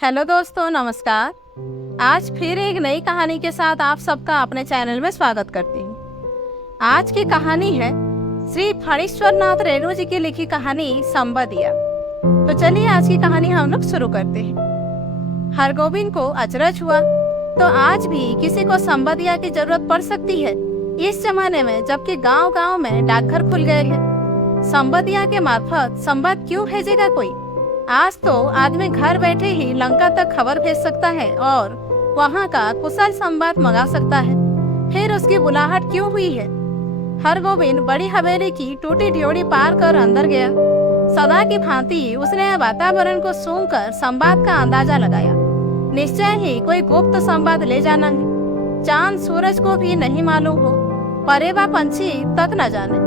Hello दोस्तों, नमस्कार। आज फिर एक नई कहानी के साथ आप सबका अपने चैनल में स्वागत करती हूँ। आज की कहानी है श्री फणीश्वर नाथ रेणु जी की लिखी कहानी संबदिया। तो चलिए आज की कहानी हम लोग शुरू करते हैं। हरगोविंद को अचरज हुआ, तो आज भी किसी को संबदिया की जरूरत पड़ सकती है इस जमाने में, जबकि गांव गांव में डाकघर खुल गए हैं। संबदिया के मार्फत संवाद क्यों भेजेगा कोई? आज तो आदमी घर बैठे ही लंका तक खबर भेज सकता है और वहाँ का कुशल संवाद मंगा सकता है। फिर उसकी बुलाहट क्यों हुई है? हरगोविंद बड़ी हवेली की टूटी ड्योढ़ी पार कर अंदर गया। सदा की भांति उसने वातावरण को सूंघकर संवाद का अंदाजा लगाया। निश्चय ही कोई गुप्त संवाद ले जाना है। चांद सूरज को भी नहीं मालूम हो, परेवा पंछी तक न जाने।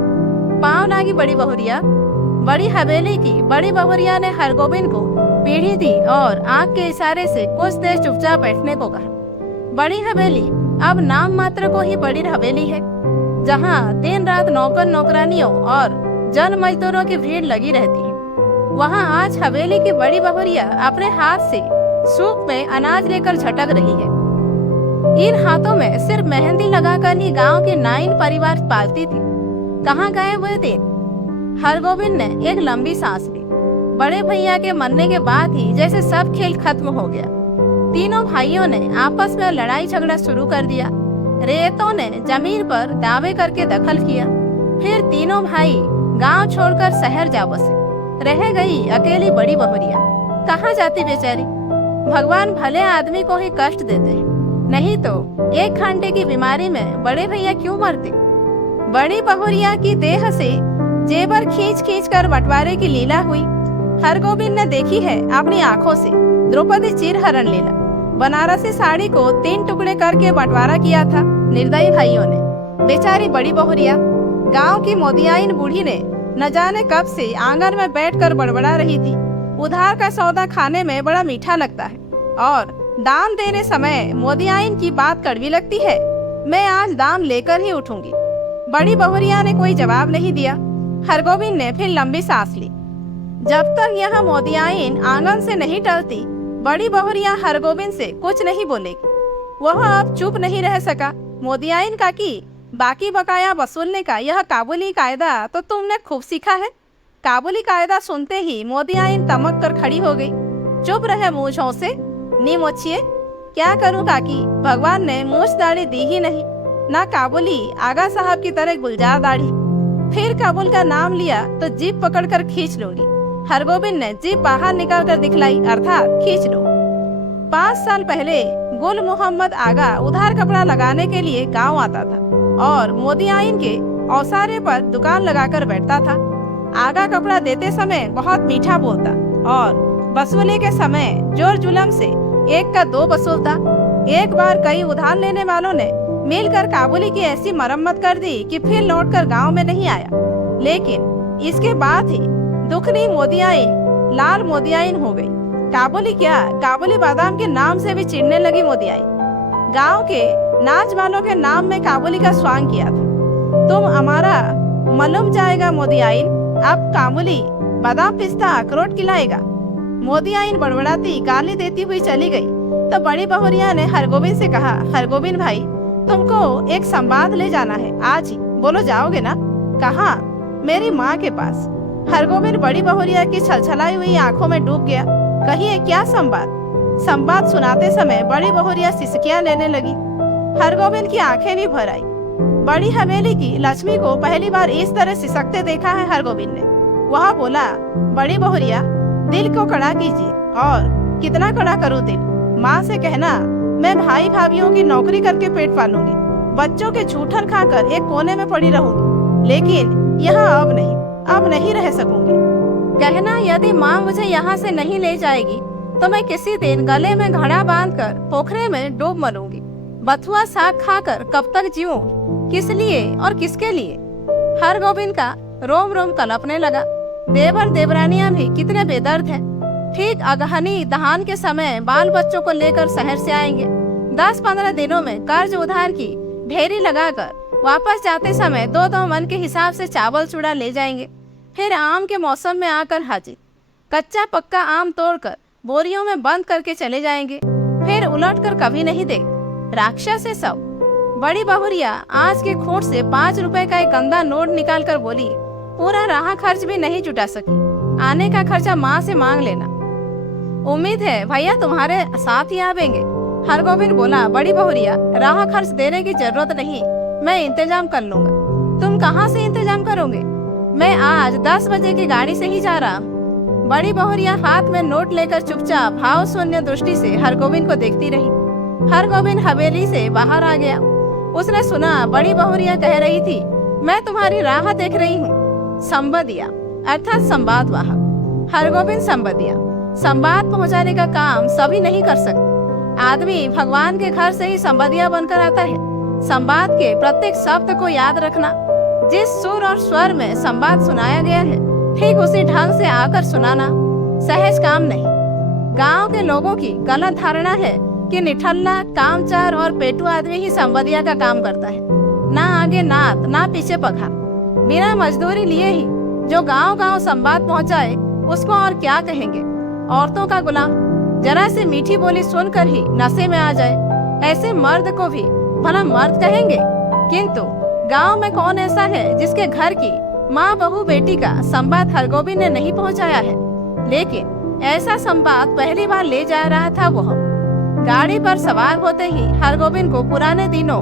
पाँव लागी बड़ी बहुरिया। बड़ी हवेली की बड़ी बहुरिया ने हरगोविंद को पीढ़ी दी और आंख के इशारे से कुछ देर चुपचाप बैठने को कहा। बड़ी हवेली अब नाम मात्र को ही बड़ी हवेली है, जहां दिन रात नौकर नौकरानियों और जन मजदूरों की भीड़ लगी रहती है। वहां आज हवेली की बड़ी बहुरिया अपने हाथ से सूप में अनाज लेकर झटक रही है। इन हाथों में सिर्फ मेहंदी लगाकर ही गांव के 9 परिवार पालती थी। कहाँ गए वो दिन? हरगोविंद ने एक लंबी सांस ली। बड़े भैया के मरने के बाद ही जैसे सब खेल खत्म हो गया। तीनों भाइयों ने आपस में लड़ाई झगड़ा शुरू कर दिया। रेतों ने जमीन पर दावे करके दखल किया। फिर तीनों भाई गांव छोड़कर शहर जा बसे। रह गई अकेली बड़ी बहुरिया। कहाँ जाती बेचारी? भगवान भले आदमी को ही कष्ट देते हैं, नहीं तो एक घंटे की बीमारी में बड़े भैया क्यों मरते? बड़ी बहुरिया की देह से जेवर खींच खींच कर बंटवारे की लीला हुई। हरगोविंद ने देखी है अपनी आंखों से। द्रौपदी चिरहरण लीला। बनारसी साड़ी को 3 टुकड़े करके बंटवारा किया था निर्दयी भाइयों ने। बेचारी बड़ी बहुरिया। गांव की मोदियाइन बूढ़ी ने न जाने कब से आंगन में बैठकर बड़बड़ा रही थी। उधार का सौदा खाने में बड़ा मीठा लगता है और दाम देने समय मोदियाइन की बात कड़वी लगती है। मैं आज दाम लेकर ही उठूंगी। बड़ी बहुरिया ने कोई जवाब नहीं दिया। हरगोविंद ने फिर लंबी सांस ली। जब तक यह मोदियाइन आंगन से नहीं टलती, बड़ी बहुरिया हरगोविंद से कुछ नहीं बोलेगी। वह अब चुप नहीं रह सका। मोदियाइन काकी, बाकी बकाया वसूलने का यह काबुली कायदा तो तुमने खूब सीखा है। काबुली कायदा सुनते ही मोदियाइन तमक कर खड़ी हो गई। चुप रहे मूंछों से, नी मोछिए। क्या करूं काकी, भगवान ने मूछ दाढ़ी दी ही नहीं, ना काबुली आगा साहब की तरह गुलजार दाढ़ी। फिर काबुल का नाम लिया तो जीप पकड़कर खींच लूंगी। हरगोविंद ने जीप बाहर निकाल कर दिखलाई, अर्थात खींच लो। 5 साल पहले गुल मोहम्मद आगा उधार कपड़ा लगाने के लिए गांव आता था और मोदियाइन के औसारे पर दुकान लगाकर बैठता था। आगा कपड़ा देते समय बहुत मीठा बोलता और वसूली के समय जोर जुलम से 1 का 2 वसूलता। एक बार कई उधार लेने वालों ने मिलकर काबुली की ऐसी मरम्मत कर दी कि फिर लौटकर गांव में नहीं आया। लेकिन इसके बाद ही दुखनी मोदियाइन लाल मोदियाइन हो गई। काबुली क्या, काबुली बादाम के नाम से भी चिढ़ने लगी मोदियाइन। गांव के नाच वालों के नाम में काबुली का स्वांग किया था। तुम हमारा मालूम जाएगा मोदियाइन, अब काबुली बादाम पिस्ता अखरोट खिलाएगा। मोदियाइन बड़बड़ाती गाली देती हुई चली गई। तो बड़ी बहुरिया ने हरगोविंद से कहा, हरगोविंद भाई, तुमको एक संवाद ले जाना है आज ही। बोलो, जाओगे ना? कहाँ? मेरी माँ के पास। हरगोविंद बड़ी बहुरिया की छलछलाई हुई आंखों में डूब गया। कहिए, क्या संवाद? संवाद सुनाते समय बड़ी बहुरिया सिसकियां लेने लगी। हरगोविंद की आंखें भी भर आई। बड़ी हवेली की लक्ष्मी को पहली बार इस तरह सिसकते देखा है हरगोविंद ने। वह बोला, बड़ी बहुरिया, दिल को कड़ा कीजिए। और कितना कड़ा करूँ दिल? माँ से कहना मैं भाई भाभियों की नौकरी करके पेट पालूंगी, बच्चों के झूठन खाकर एक कोने में पड़ी रहूंगी, लेकिन यहाँ अब नहीं रह सकूंगी। कहना, यदि माँ मुझे यहाँ से नहीं ले जाएगी तो मैं किसी दिन गले में घड़ा बांधकर पोखरे में डूब मरूंगी। बथुआ साग खाकर कब तक जीऊं? किस लिए और किसके लिए? हरगोविंद का रोम रोम कलपने लगा। देवर देवरानियां भी कितने बेदर्द हैं। ठीक अगहनी दहान के समय बाल बच्चों को लेकर शहर से आएंगे। 10-15 दिनों में कर्ज उधार की ढेरी लगाकर वापस जाते समय 2-2 मन के हिसाब से चावल चूड़ा ले जाएंगे। फिर आम के मौसम में आकर हाजिर। कच्चा पक्का आम तोड़कर बोरियों में बंद करके चले जाएंगे, फिर उलटकर कभी नहीं देख। राक्षस है सब। बड़ी बहुरिया आज के खोट से 5 रुपए का एक गंदा नोट निकाल कर बोली, पूरा राह खर्च भी नहीं जुटा सकी, आने का खर्चा माँ से मांग लेना। उम्मीद है भैया तुम्हारे साथ ही आवेंगे। हरगोविंद बोला, बड़ी बहुरिया राह खर्च देने की जरूरत नहीं, मैं इंतजाम कर लूंगा। तुम कहाँ से इंतजाम करोगे? मैं आज 10 बजे की गाड़ी से ही जा रहा हूँ। बड़ी बहुरिया हाथ में नोट लेकर चुपचाप भाव शून्य दृष्टि से हरगोविंद को देखती रही। हरगोविंद हवेली से बाहर आ गया। उसने सुना बड़ी बहुरिया कह रही थी, मैं तुम्हारी राह देख रही हूँ। संबदिया अर्थात संवाद वाहक। हरगोविंद संबदिया, संवाद पहुँचाने का काम सभी नहीं कर सकते। आदमी भगवान के घर से ही संबदिया बनकर आता है। संवाद के प्रत्येक शब्द को याद रखना। जिस सुर और स्वर में संवाद सुनाया गया है, ठीक उसी ढंग से आकर सुनाना सहज काम नहीं। गांव के लोगों की गलत धारणा है कि निठल्ला, कामचार और पेटू आदमी ही संबदिया का काम करता है। ना आगे नात, ना पीछे पखार। बिना मजदूरी लिए ही जो गांव-गांव संवाद पहुंचाए, उसको और क्या कहेंगे? औरतों का गुलाम। जरा सी मीठी बोली सुनकर ही नशे में आ जाए, ऐसे मर्द को भी भला मर्द कहेंगे? किंतु गांव में कौन ऐसा है जिसके घर की माँ बहू बेटी का संवाद हरगोविंद ने नहीं पहुंचाया है? लेकिन ऐसा संवाद पहली बार ले जा रहा था वह। गाड़ी पर सवार होते ही हरगोविंद को पुराने दिनों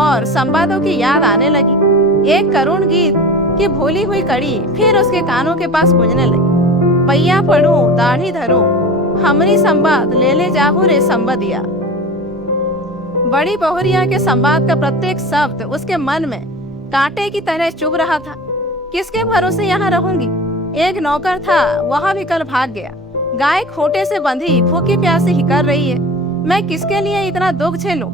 और संवादों की याद आने लगी। एक करुण गीत की भूली हुई कड़ी फिर उसके कानों के पास गूंजने लगी। पैया पड़ू दाढ़ी धरो, हमरी संवाद ले जाबू रे संबदिया। बड़ी बहुरिया के संवाद का प्रत्येक शब्द उसके मन में कांटे की तरह चुभ रहा था। किसके भरोसे यहाँ रहूंगी? एक नौकर था, वह भी कल भाग गया। गाय खोटे से बंधी भूखी प्यासी ही कर रही है। मैं किसके लिए इतना दुख झेलूं?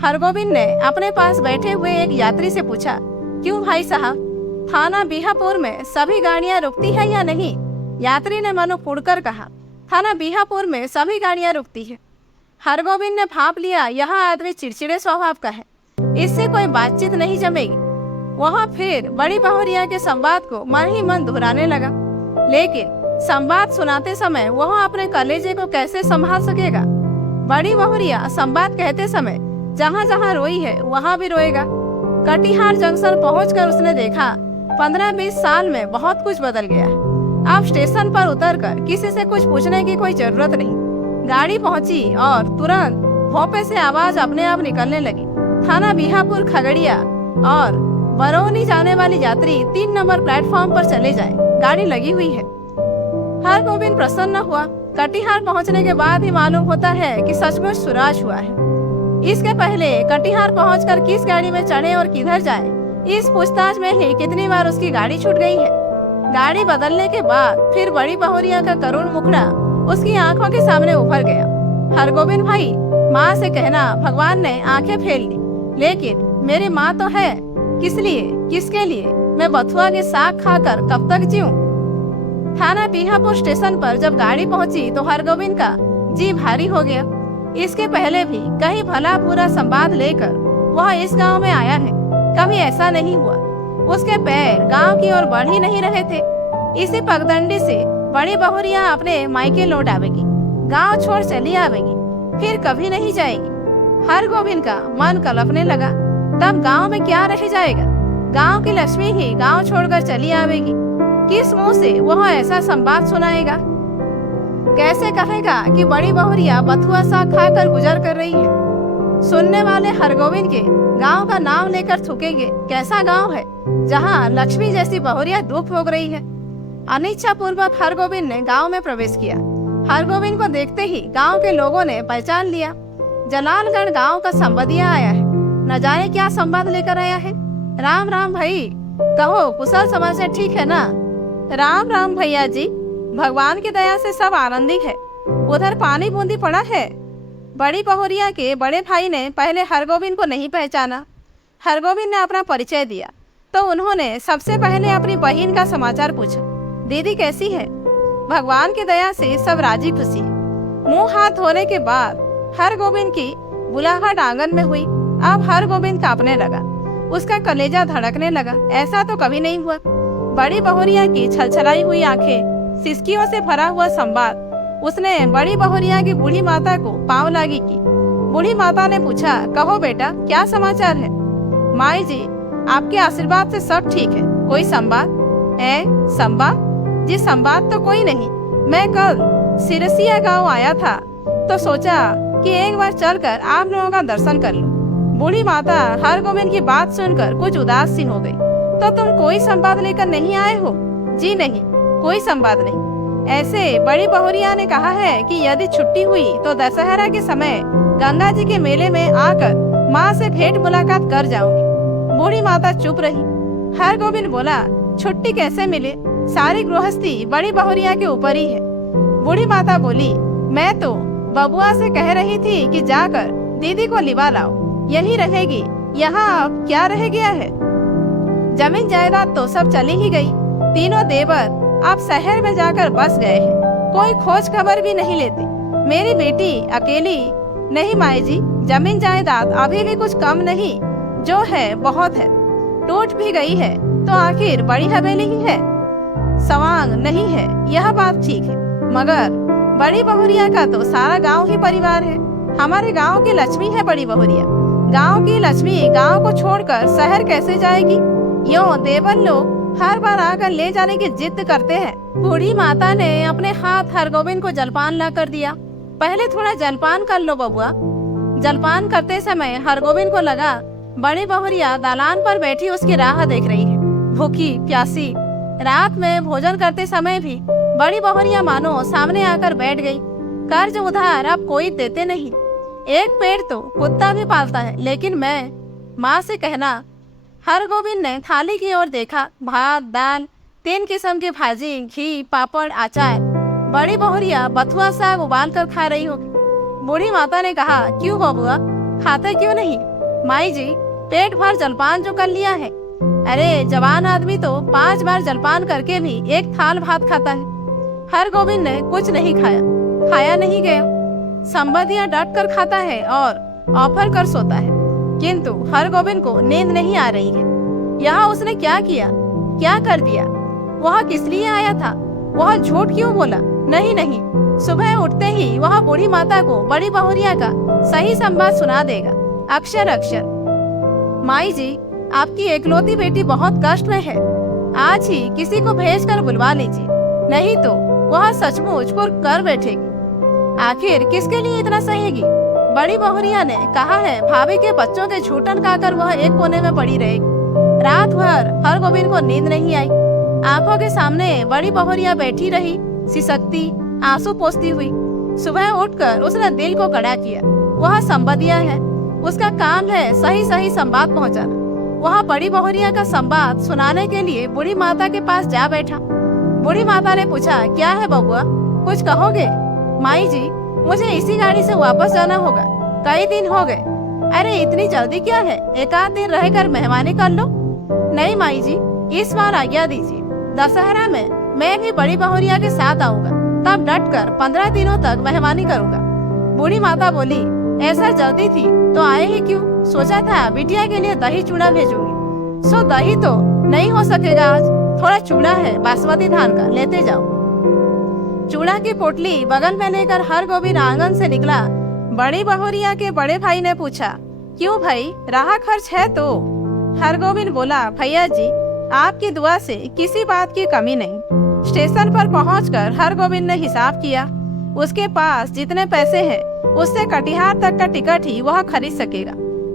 हरगोविंद ने अपने पास बैठे हुए एक यात्री से पूछा, क्यों भाई साहब, थाना बीहापुर में सभी गाड़ियाँ रुकती है या नहीं? यात्री ने मनो फुड़कर कहा, थाना बीहापुर में सभी गाड़ियाँ रुकती है। हरगोविंद ने भाप लिया, यह आदमी चिड़चिड़े स्वभाव का है, इससे कोई बातचीत नहीं जमेगी। वह फिर बड़ी बहुरिया के संवाद को मन ही मन दोहराने लगा। लेकिन संवाद सुनाते समय वह अपने कलेजे को कैसे संभाल सकेगा? बड़ी बहुरिया संवाद कहते समय जहाँ जहाँ रोई है वहाँ भी रोएगा। कटिहार जंक्शन पहुंचकर उसने देखा 15-20 साल में बहुत कुछ बदल गया है। अब स्टेशन पर उतरकर किसी से कुछ पूछने की कोई जरूरत नहीं। गाड़ी पहुंची और तुरंत भोपे से आवाज अपने आप निकलने लगी। थाना बीहापुर खगड़िया और बरौनी जाने वाली यात्री 3 नंबर प्लेटफॉर्म पर चले जाएं, गाड़ी लगी हुई है। हरगोविंद प्रसन्न हुआ। कटिहार पहुंचने के बाद ही मालूम होता है कि सचमुच सुराज हुआ है। इसके पहले कटिहार पहुंचकर किस गाड़ी में चढ़े और किधर जाए, इस पूछताछ में ही कितनी बार उसकी गाड़ी छूट गई है। गाड़ी बदलने के बाद फिर बड़ी बहुरिया का करुण मुखड़ा उसकी आंखों के सामने उभर गया। हरगोविंद भाई, माँ से कहना भगवान ने आंखें फेर ली, लेकिन मेरी माँ तो है। किस लिए, किसके लिए मैं बथुआ के साग खाकर कब तक जीऊं? थाना बीहापुर स्टेशन पर जब गाड़ी पहुंची तो हरगोविंद का जी भारी हो गया। इसके पहले भी कहीं भला बुरा संवाद लेकर वह इस गांव में आया है, कभी ऐसा नहीं हुआ। उसके पैर गांव की ओर बढ़ ही नहीं रहे थे। इसी पगडंडी से बड़ी बहुरिया अपने मायके लौट आवेगी, गांव छोड़ चली आवेगी, फिर कभी नहीं जाएगी। हरगोविंद का मन कलपने लगा। तब गांव में क्या रह जाएगा? गांव की लक्ष्मी ही गांव छोड़कर चली आवेगी। किस मुंह से वह ऐसा संवाद सुनाएगा? कैसे कहेगा कि बड़ी बहुरिया बथुआ साग खाकर गुजर कर रही है? सुनने वाले हरगोविंद के गांव का नाम लेकर थूकेंगे। कैसा गांव है जहां लक्ष्मी जैसी बहुरिया दुख भोग रही है? अनिच्छा पूर्वक हरगोविंद ने गांव में प्रवेश किया। हरगोविंद को देखते ही गांव के लोगों ने पहचान लिया। जलालगढ़ गांव का संबदिया आया है, न जाने क्या संवाद लेकर आया है। राम राम भाई, कहो कुशल समाचार ठीक है ना? राम राम भैया जी, भगवान की दया से सब आनंदित है। उधर पानी बूंदी पड़ा है। बड़ी बहुरिया के बड़े भाई ने पहले हरगोविंद को नहीं पहचाना। हरगोविंद ने अपना परिचय दिया तो उन्होंने सबसे पहले अपनी बहन का समाचार पूछा। दीदी कैसी है? भगवान की दया से सब राजी खुशी। मुंह हाथ धोने के बाद हरगोविंद की बुलाहट आंगन में हुई। अब हरगोविंद कांपने लगा, उसका कलेजा धड़कने लगा। ऐसा तो कभी नहीं हुआ। बड़ी बहुरिया की छलछलाई हुई आंखें, सिसकियों से भरा हुआ संवाद उसने बड़ी बहुरिया की बूढ़ी माता को पाँव लागी की। बूढ़ी माता ने पूछा, कहो बेटा, क्या समाचार है? माई जी, आपके आशीर्वाद से सब ठीक है। कोई संवाद? संवाद? जी संवाद तो कोई नहीं। मैं कल सिरसिया गांव आया था तो सोचा कि एक बार चलकर आप लोगों का दर्शन कर लूं। बूढ़ी माता हरगोविंद की बात सुनकर कुछ उदास सी हो गई। तो तुम कोई संवाद लेकर नहीं आए हो? जी नहीं, कोई संवाद नहीं। ऐसे बड़ी बहुरिया ने कहा है कि यदि छुट्टी हुई तो दशहरा के समय गंगा जी के मेले में आकर माँ से भेंट मुलाकात कर जाऊंगी। बूढ़ी माता चुप रही। हरगोविंद बोला, छुट्टी कैसे मिले? सारी गृहस्थी बड़ी बहुरिया के ऊपर ही है। बूढ़ी माता बोली, मैं तो बबुआ से कह रही थी कि जाकर दीदी को लिवा लाओ, यही रहेगी। यहाँ अब क्या रह गया है? जमीन जायदाद तो सब चली ही गई। तीनों देवर आप शहर में जाकर बस गए हैं। कोई खोज खबर भी नहीं लेती। मेरी बेटी अकेली। नहीं माई जी, जमीन जायदाद अभी भी कुछ कम नहीं, जो है बहुत है। टूट भी गई है तो आखिर बड़ी हवेली ही है, सवांग नहीं है। यह बात ठीक है, मगर बड़ी बहुरिया का तो सारा गांव ही परिवार है। हमारे गांव की लक्ष्मी है बड़ी बहुरिया। गांव की लक्ष्मी गांव को छोड़कर शहर कैसे जाएगी? यों देवर लोग हर बार आकर ले जाने की जिद करते हैं। बूढ़ी माता ने अपने हाथ हरगोविंद को जलपान ला कर दिया। पहले थोड़ा जलपान कर लो बबुआ। जलपान करते समय हरगोविंद को लगा बड़ी बहुरिया दालान पर बैठी उसकी राह देख रही है, भूखी प्यासी। रात में भोजन करते समय भी बड़ी बहुरिया मानो सामने आकर बैठ गई। कर्ज उधार अब कोई देते नहीं। एक पेड़ तो कुत्ता भी पालता है, लेकिन मैं माँ से कहना। हरगोविंद ने थाली की ओर देखा। भात, दाल, 3 किस्म की भाजी, घी, पापड़, अचार। बड़ी बहुरिया बथुआ साग उबाल कर खा रही होगी। बूढ़ी माता ने कहा, क्यों बबुआ, खाते क्यों नहीं? माई जी, पेट भर जलपान जो कर लिया है। अरे जवान आदमी तो 5 बार जलपान करके भी एक थाल भात खाता है। हरगोविंद ने कुछ नहीं खाया, खाया नहीं गया। संबंधिया डट कर खाता है और ऑफर कर सोता है, किंतु हरगोविंद को नींद नहीं आ रही है। यहाँ उसने क्या किया, क्या कर दिया? वह किस लिए आया था? वह झूठ क्यों बोला? नहीं नहीं, सुबह उठते ही वह बूढ़ी माता को बड़ी बहुरिया का सही संवाद सुना देगा, अक्षर अक्षर। माई जी, आपकी एकलौती बेटी बहुत कष्ट में है। आज ही किसी को भेजकर बुलवा लीजिए, नहीं तो वह सचमुच पुर कर बैठेगी। आखिर किसके लिए इतना सहेगी? बड़ी बहुरिया ने कहा है भाभी के बच्चों के झूठन खाकर वह एक कोने में पड़ी रहेगी। रात भर हरगोविंद को नींद नहीं आई। आंखों के सामने बड़ी बहुरिया बैठी रही, सिसकती, आंसू पोंछती हुई। सुबह उठकर उसने दिल को कड़ा किया। वह संबंधिया है, उसका काम है सही सही संवाद पहुंचाना। वह बड़ी बहुरिया का संवाद सुनाने के लिए बूढ़ी माता के पास जा बैठा। बूढ़ी माता ने पूछा, क्या है बबुआ, कुछ कहोगे? माई जी, मुझे इसी गाड़ी से वापस जाना होगा, कई दिन हो गए। अरे इतनी जल्दी क्या है, 1 आध दिन रहकर मेहमानी कर लो। नहीं माई जी, इस बार आज्ञा दीजिए। दशहरा में मैं भी बड़ी बहुरिया के साथ आऊंगा, तब डटकर 15 दिनों तक मेहमानी करूंगा। बूढ़ी माता बोली, ऐसा जल्दी थी तो आए ही क्यों? सोचा था बिटिया के लिए दही चूड़ा भेजूंगी। सो दही तो नहीं हो सकेगा आज, थोड़ा चूड़ा है बासमती धान का, लेते जाओ। चूड़ा की पोटली बगल में लेकर हरगोविंद आंगन से निकला। बड़ी बहुरिया के बड़े भाई ने पूछा, क्यों भाई, राह खर्च है तो? हरगोविंद बोला, भैया जी, आपकी दुआ से किसी बात की कमी नहीं। स्टेशन पर पहुंचकर हरगोविंद ने हिसाब किया। उसके पास जितने पैसे हैं उससे कटिहार तक का टिकट ही वह खरीद सकेगा,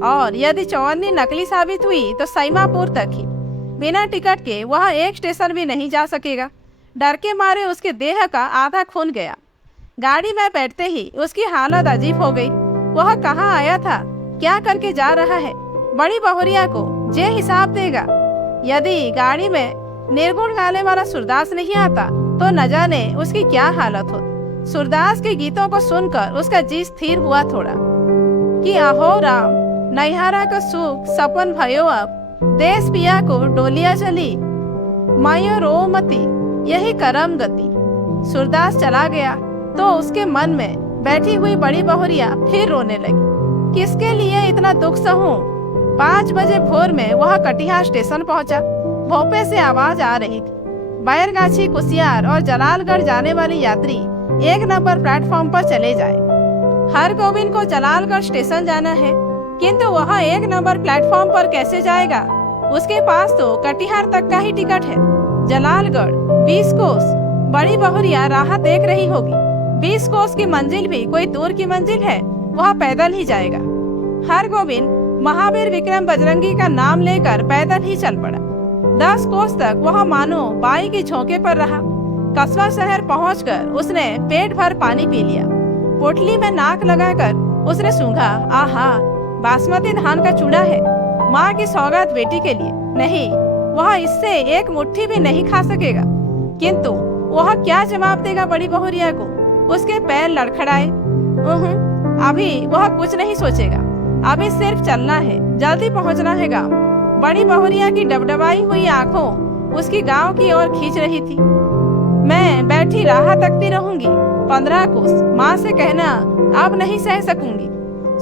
और यदि चौवन्नी नकली साबित हुई तो सईमापुर तक ही। बिना टिकट के वह एक स्टेशन भी नहीं जा सकेगा। डर के मारे उसके देह का आधा खून गया। गाड़ी में बैठते ही उसकी हालत अजीब हो गई। वह कहाँ आया था, क्या करके जा रहा है? बड़ी बहुरिया को जे हिसाब देगा। यदि गाड़ी में निर्गुण गाने वाला सूरदास नहीं आता तो न जाने उसकी क्या हालत होती। सूरदास के गीतों को सुनकर उसका जी स्थिर हुआ थोड़ा कि अहो राम, नैहारा का सुख सपन भयो अब, देश पिया को डोलिया चली, मायो रो मती, यही करम गति। सूरदास चला गया तो उसके मन में बैठी हुई बड़ी बहुरिया फिर रोने लगी। किसके लिए इतना दुख सहूं? 5 बजे भोर में वह कटिहार स्टेशन पहुंचा। भोपे से आवाज आ रही थी। बैरगाछी, कुसियार और जलालगढ़ जाने वाले यात्री 1 नंबर प्लेटफॉर्म पर चले जाए। हरगोविंद को जलालगढ़ स्टेशन जाना है, किंतु वह 1 नंबर प्लेटफॉर्म पर कैसे जाएगा? उसके पास तो कटिहार तक का ही टिकट है। जलालगढ़ 20 कोस, बड़ी बहुरिया राह देख रही होगी। 20 कोस की मंजिल भी कोई दूर की मंजिल है, वह पैदल ही जाएगा। हरगोविंद महावीर विक्रम बजरंगी का नाम लेकर पैदल ही चल पड़ा। 10 कोस तक वह मानो बाई की झोंके पर रहा। कस्बा शहर पहुंचकर उसने पेट भर पानी पी लिया। पोटली में नाक लगाकर उसने सूंघा, आहा, बासमती धान का चूड़ा है, माँ की सौगात बेटी के लिए। नहीं, वह इससे एक मुट्ठी भी नहीं खा सकेगा। किंतु वह क्या जवाब देगा बड़ी बहुरिया को? उसके पैर लड़खड़ाए। अभी वह कुछ नहीं सोचेगा, अभी सिर्फ चलना है, जल्दी पहुंचना है गांव। बड़ी बहुरिया की डबडबाई हुई आंखों उसकी गांव की ओर खींच रही थी। मैं बैठी राह तकती रहूंगी। 15 कोस, माँ से कहना अब नहीं सह सकूंगी।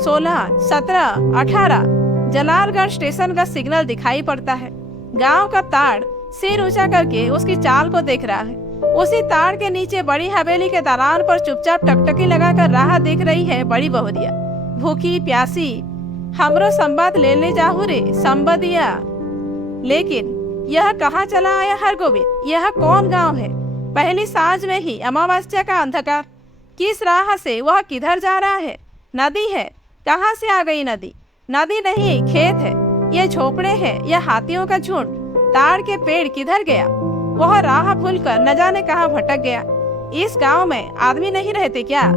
16, 17, 18 जलालगढ़ स्टेशन का सिग्नल दिखाई पड़ता है। गांव का ताड़ सिर ऊंचा करके उसकी चाल को देख रहा है। उसी ताड़ के नीचे बड़ी हवेली के दलान पर चुपचाप टकटकी लगाकर राह देख रही है बड़ी बहुरिया। भूखी प्यासी, हमरो संवाद लेने जाहू रे संबदिया। लेकिन यह कहाँ चला आया हरगोविंद? यह कौन गांव है? पहली सांझ में ही अमावस्या का अंधकार। किस राह से वह किधर जा रहा है? नदी है? कहाँ से आ गई नदी? नदी नहीं, खेत है। ये झोपड़े हैं या हाथियों का झुंड? ताड़ के पेड़ किधर गया? वह राह भूलकर न जाने कहाँ भटक गया। इस गांव में आदमी नहीं रहते क्या?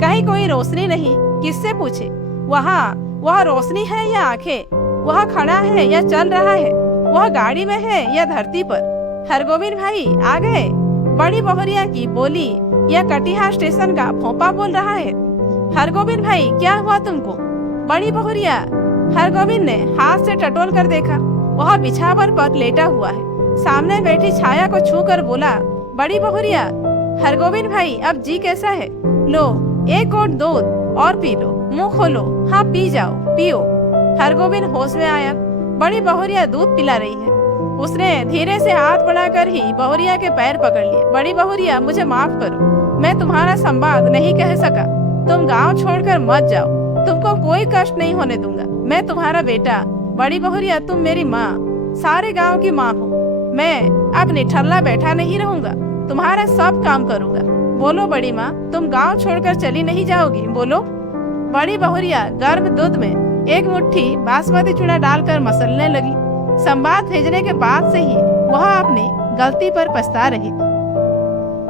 कहीं कोई रोशनी नहीं, किससे पूछे? वह रोशनी है या आंखें? वह खड़ा है या चल रहा है? वह गाड़ी में है या धरती पर? हरगोविंद भाई आ गए? बड़ी बहुरिया की बोली या कटिहार स्टेशन का भोंपा बोल रहा है। हरगोविंद भाई क्या हुआ तुमको? बड़ी बहुरिया। हरगोविंद ने हाथ से टटोल कर देखा, वह बिछावर पर लेटा हुआ है। सामने बैठी छाया को छूकर बोला, बड़ी बहुरिया। हरगोविंद भाई अब जी कैसा है? लो 1 घोट दूध और पी लो, मुंह खोलो। हाँ पी जाओ, पियो। हरगोविंद होश में आया। बड़ी बहुरिया दूध पिला रही है। उसने धीरे से हाथ बढ़ाकर ही बहुरिया के पैर पकड़ लिए। बड़ी बहुरिया, मुझे माफ करो, मैं तुम्हारा संवाद नहीं कह सका। तुम गांव छोड़कर मत जाओ, तुमको कोई कष्ट नहीं होने दूंगा। मैं तुम्हारा बेटा। बड़ी बहुरिया, तुम मेरी माँ, सारे गांव की माँ हो। मैं अब निठल्ला बैठा नहीं रहूंगा, तुम्हारा सब काम करूंगा। बोलो बड़ी माँ, तुम गांव छोड़कर चली नहीं जाओगी? बोलो। बड़ी बहुरिया गर्म दूध में 1 मुट्ठी बासमती चूड़ा डालकर मसलने लगी। संवाद भेजने के बाद से ही वह अपनी गलती पर पछता रही थी।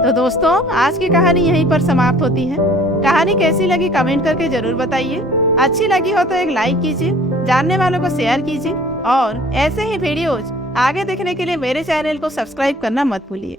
तो दोस्तों, आज की कहानी यहीं पर समाप्त होती है। कहानी कैसी लगी कमेंट करके जरूर बताइए। अच्छी लगी हो तो एक लाइक कीजिए, जानने वालों को शेयर कीजिए और ऐसे ही वीडियोज आगे देखने के लिए मेरे चैनल को सब्सक्राइब करना मत भूलिए।